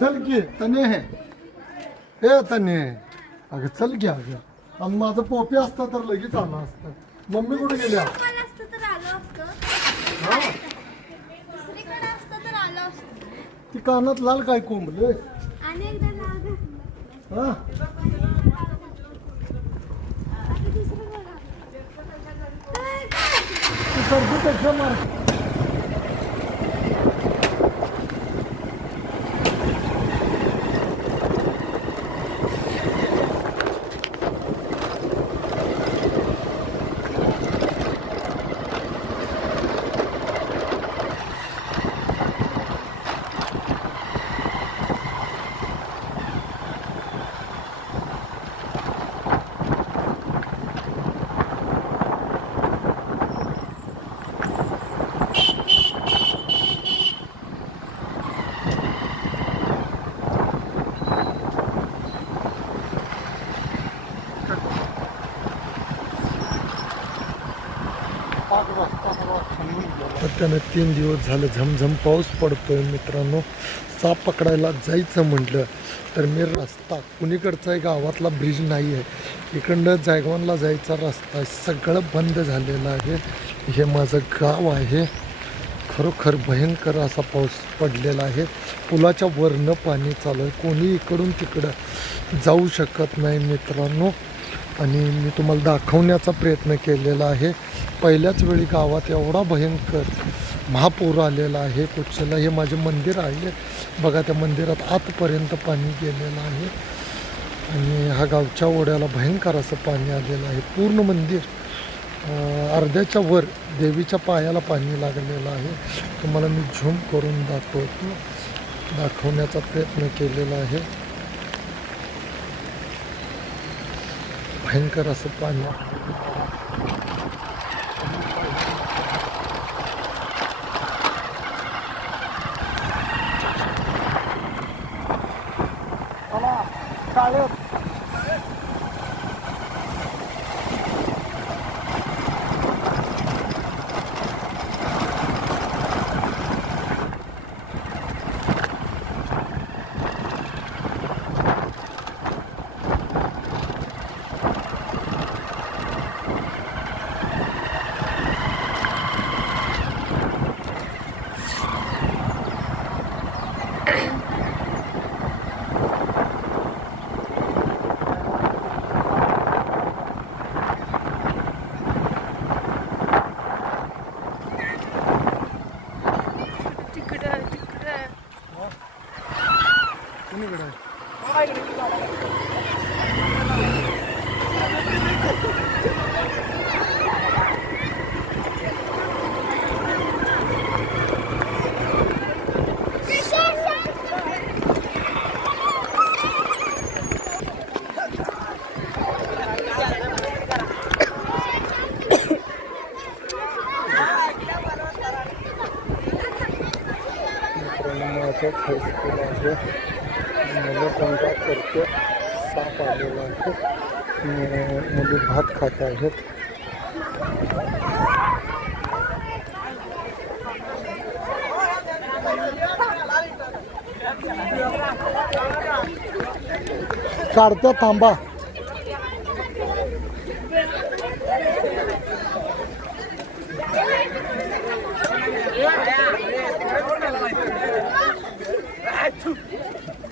चल की तने हे. हे. तने अगं चल की अगं. आणि माझं पोपी असतं तर लगेच आलं असतं. मम्मी कुठे गेल्या? हा? ती कानात लाल काय कोंबले हा? ती सर्दी पेक्षा मार तर त्यानं तीन दिवस झालं झमझम पाऊस पडतोय मित्रांनो. साप पकडायला जायचं म्हटलं तर मी रस्ता कुणीकडचा आहे गावातला ब्रिज नाही आहे इकडनं जायगवानला जायचा रस्ता सगळं बंद झालेलं आहे. हे माझं गाव आहे. खरोखर भयंकर असा पाऊस पडलेला आहे. पुलाच्या वरनं पाणी चालू आहे. कोणी इकडून तिकडं जाऊ शकत नाही मित्रांनो. आणि मी तुम्हाला दाखवण्याचा प्रयत्न केलेला आहे. पहिल्याच वेळी गावात एवढा भयंकर महापूर आलेला आहे कुठचला हे माझे मंदिर आहे. बघा त्या मंदिरात आतपर्यंत पाणी गेलेलं आहे. आणि हा गावच्या ओढ्याला भयंकर असं पाणी आलेलं आहे. पूर्ण मंदिर अर्ध्याच्या वर देवीच्या पायाला पाणी लागलेलं आहे. तुम्हाला मी झूम करून दाखवतो. दाखवण्याचा प्रयत्न केलेला आहे. भयंकर असं पाणी तिकडं तिकडं कुणीकडे आहे माझ्याच हायस्कूल आहे मुलं स्वयंपाक करते साप आलेला आहे मुली भात खात आहेत. काढत्या थांबा.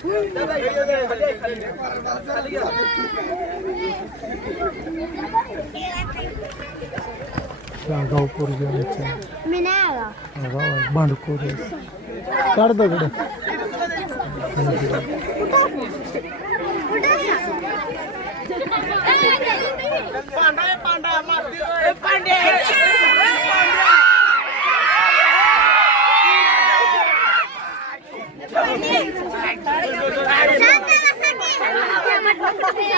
Pandai, pandai, pandai, pandai, pandai, pandai, pandai, pandai, pandai, pandai,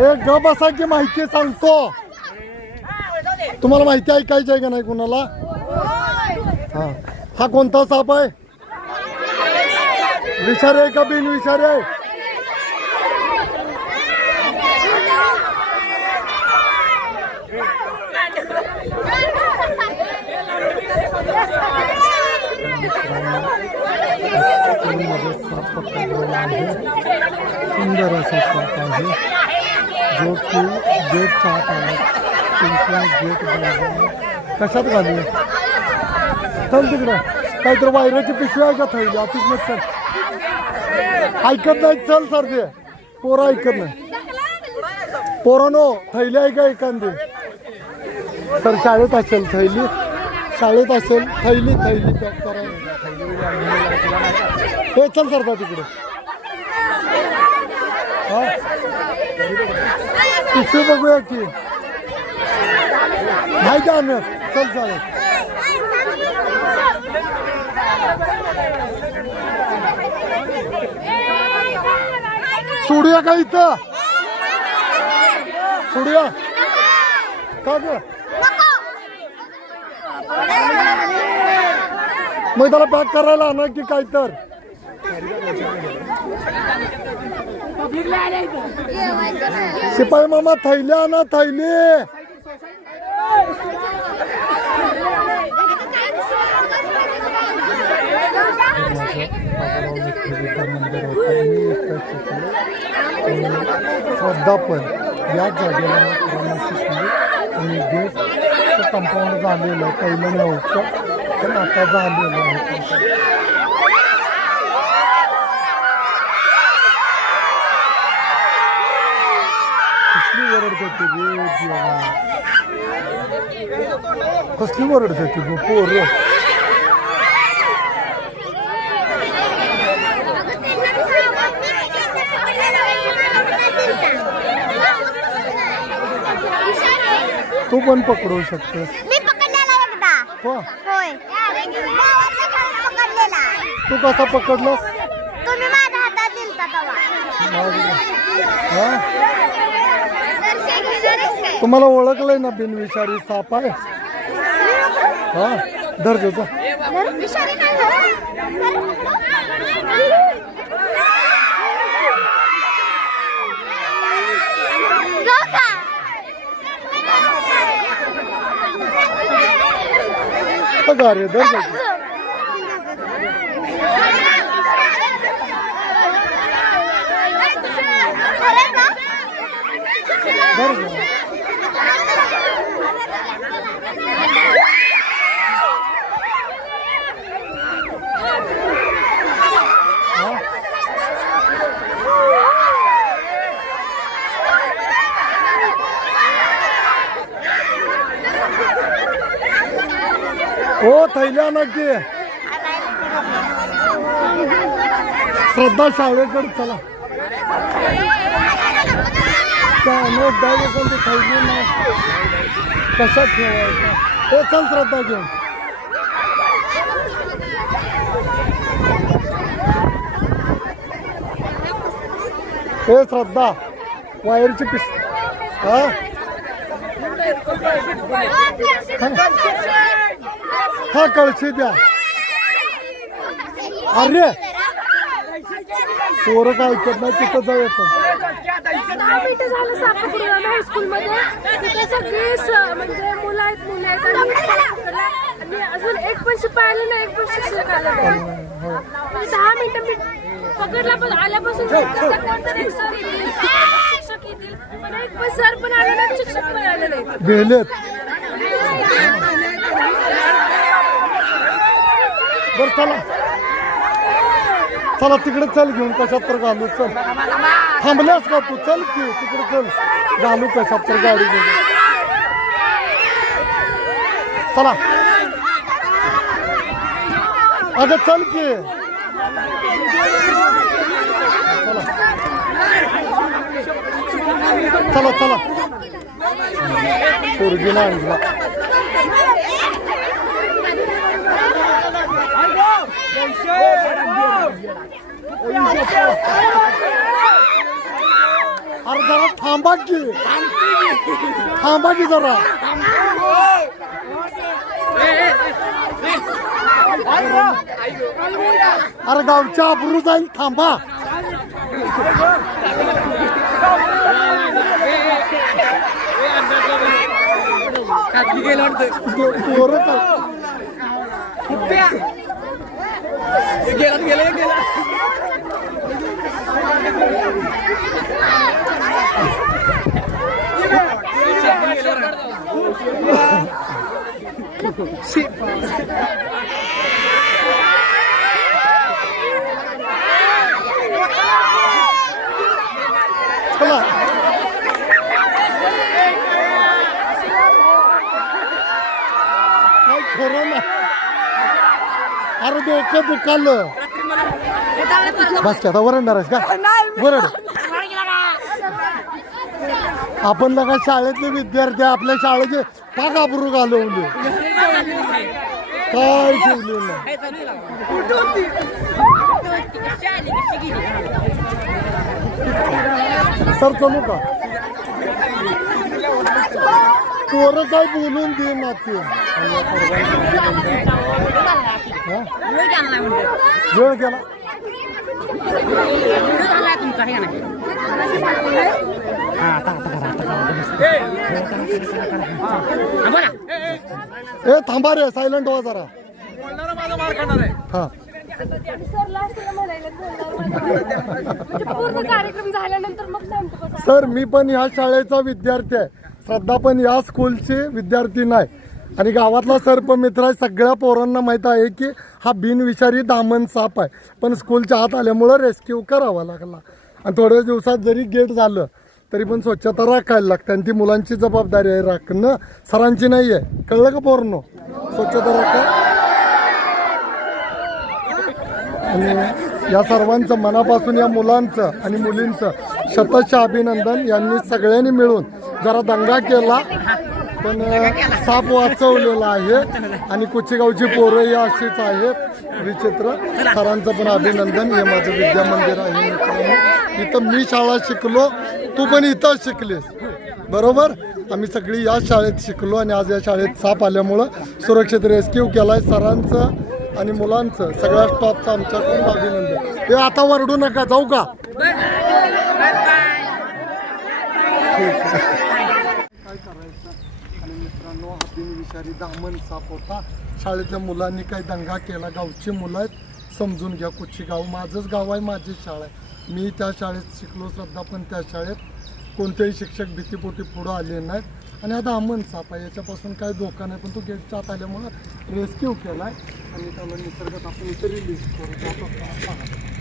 एक ए ग की माहिती सांगतो. तुम्हाला माहिती ऐकायची आहे का नाही कुणाला? हा. हा कोणता साप आहे? विचार आहे का बिन विचार आहे? सुंदर असा साप आहे. जो की गेट आत आहे तुमचा गेट बाजूला कशात घालू? चल तिकडं. काहीतरी वायराची पिशवी आहे का थैली ऑफिसमध्ये चल. ऐकत नाही चल सर ते पोरं ऐकत नाही. पोरानो थैली आहे का एखादी? तर शाळेत असेल थैली. शाळेत असेल थैली थैली पॅक करायला हे चल सरता तिकडे. हा? पिशवी बघूया की. नाही का चल चालेल सोडूया का इथं? सोडूया. का ग? मग त्याला पॅक करायला आणा की काय तर. शिपाई मामा थैली आणा थैली। श्रद्धा पण याच जागेला आणि गेट कंपाऊंड झालेलं पहिलं नव्हतं पण आता झालेलं आहे कसली वरड करते गे देवा कसली वरड करते गो पोरं तू पण पकडू शकतेस मी पकडलेला एकदा हो होय गावातल्या खाली पकडलेला तू कसा पकडलास? तुम्हाला ओळखलंय ना बिनविषारी साप आहे? हा दर्जाचा. विषारी नाही झाला. जाऊ का? का रे दर्जाचा खरं का? दर्जा हा हो, ओ थैल्या नक्की श्रद्धा शाळेकडे चला. त्याने बॅग एखादी थैली ना कशात ठेवायचं? हे चल श्रद्धा घेऊन. हे श्रद्धा वायरची पिस हा? हा कळशी द्या. अरे! पोरं काय ऐकत नाही तिथं पण दहा मिनिटं झालं सापकडून आम्ही हायस्कूलमध्ये तिथे सगळे स- म्हणजे मुलं आहेत मुलं आहेत आणि मी साप पकडला. आणि अजून एक पण शिपाई आलं नाही एक पण शिक्षक आलं नाही. म्हणजे दहा मिनिटं मी पकडला पण आल्यापासून त्याचा कोणतरी एक सर येतील शिक्षक येतील पण एक पण सर पण आले नाही शिक्षक पण आले नाही. भेलेत बर चला. चला तिकडे चल घेऊन कशात तर घालू चल. थांबल्यास का तू? चल की तिकडे चल. घालू कशात तर गाडी घेऊन. चला. अगं चल की. चला चला. चला पोरगीला आणला. अरे जरा थांबा की. थांबा की जरा. अरे गावच्या अब्रू जाईल थांबा. पोरं काय चला काय खरं ना अरे डोकं दुखालं बस की आता वरडणार आहेस का? वरड. आपण लगा शाळेतले विद्यार्थी आपल्या शाळेचे का घाबरू घालवले. काय ठेवले सर चलू का पोरं काय बोलून दे ना ते हा? वेळ गेला. ए! थांबा रे सायलेंट व्हा जरा. हा सर लास्टला म्हणायला म्हणजे पूर्ण कार्यक्रम झाल्यानंतर मग सांगतो बसा. सर मी पण या शाळेचा विद्यार्थी आहे. श्रद्धा पण या स्कूलचे विद्यार्थी नाही. आणि गावातला सर्पमित्र आहे सगळ्या पोरांना माहीत आहे की हा बिनविषारी दामन साप आहे. पण स्कूलच्या आत आल्यामुळं रेस्क्यू करावा लागला. आणि थोड्याच दिवसात जरी गेट झालं तरी पण स्वच्छता राखायला लागते. आणि ती मुलांची जबाबदारी आहे राखणं. सरांची नाही आहे. कळलं का पोरणं स्वच्छता राखा. आणि या सर्वांचं मनापासून या मुलांचं आणि मुलींचं शतशः अभिनंदन यांनी सगळ्यांनी मिळून जरा दंगा केला पण साप वाचवलेला आहे आणि कुचेगावची पोरंही अशीच आहेत. विचित्र. सरांचं पण अभिनंदन. हे माझं विद्या मंदिर आहे मित्रांनो. इथं मी शाळा शिकलो तू पण इथं शिकलीस. बरोबर? आम्ही सगळी या शाळेत शिकलो आणि आज या शाळेत साप आल्यामुळं सुरक्षित रेस्क्यू केलाय सरांचं आणि मुलांचं. सगळ्या स्टॉपचं आमच्याकडून अभिनंदन. हे आता वरडू नका जाऊ का काय करायचं आणि मित्रांनो विषारी दामन साप होता. शाळेतल्या मुलांनी काही दंगा केला. गावची मुलं आहेत. समजून घ्या कुठची गाव. माझंच गाव आहे माझीच शाळा आहे. मी त्या शाळेत शिकलो श्रद्धा पण त्या शाळेत. कोणतेही शिक्षक भीतीपोटी पुढं आले नाहीत. आणि आता अमन साप आहे. याच्यापासून काही धोका नाही. पण तो गेटच्या आत आल्यामुळं रेस्क्यू केला आहे आणि त्याला निसर्गात आपण इथे रिलीज करू.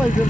Pfizer.